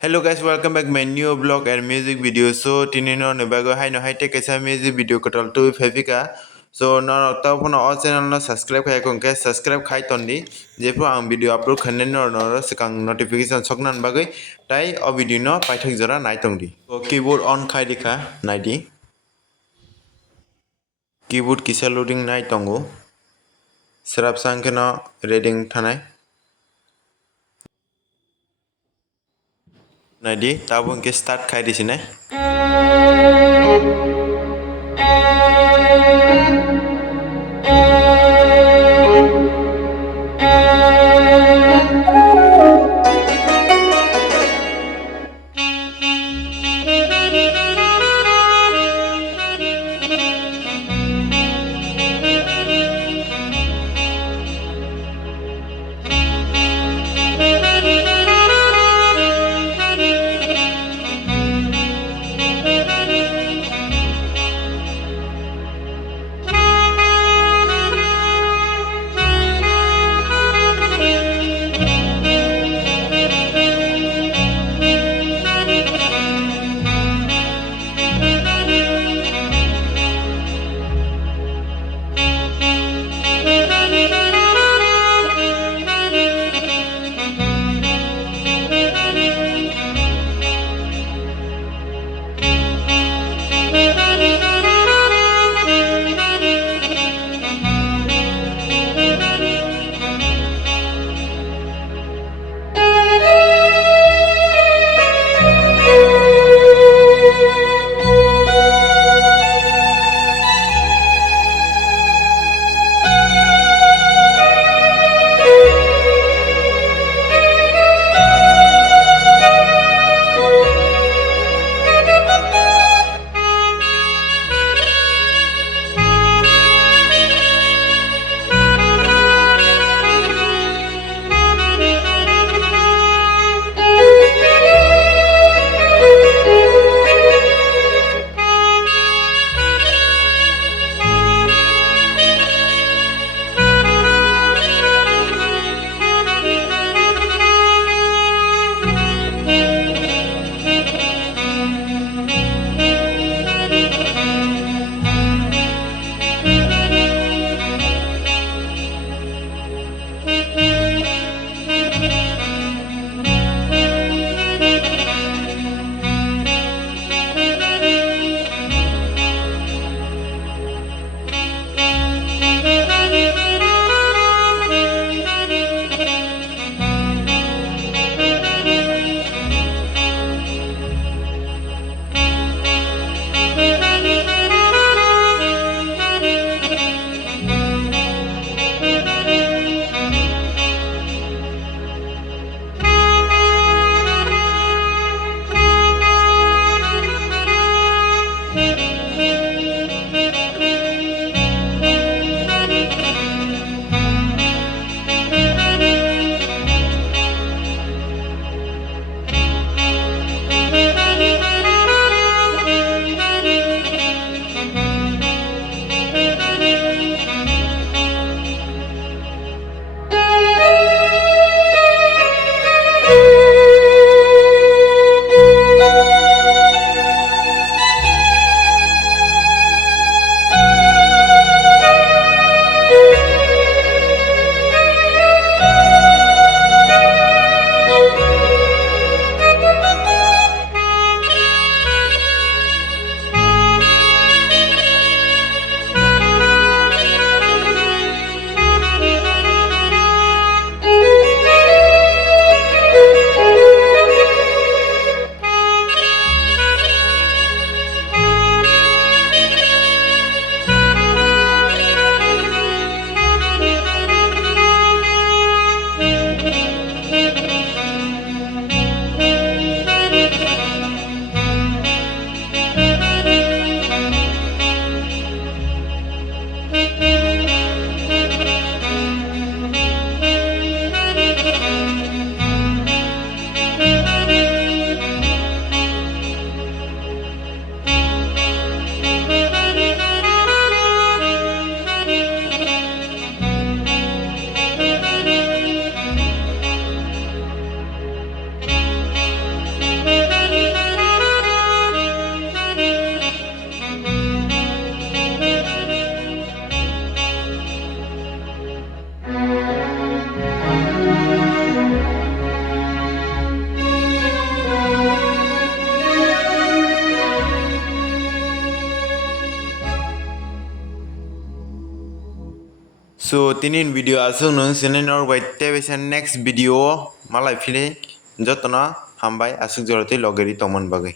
Hello guys, welcome back my new vlog and music video. So tinino nebago hai no hai take kaisa music video kotal tu fevika. So no ta phono all channel no subscribe khai kon ke subscribe khai tondi. Jepo ang video upload khane no sekang notification soknan bagai tai o video no paithak jora nai tongdi. So keyboard on khai dikha naidi. Keyboard kisa loading nai tongo. Serap sang no reading thanai. Naidi tabung ke start khai disine. So tinin video asung nung sinin or by tebisa next video malai fili jotona hambai asuk joroti logeri tomon bagai.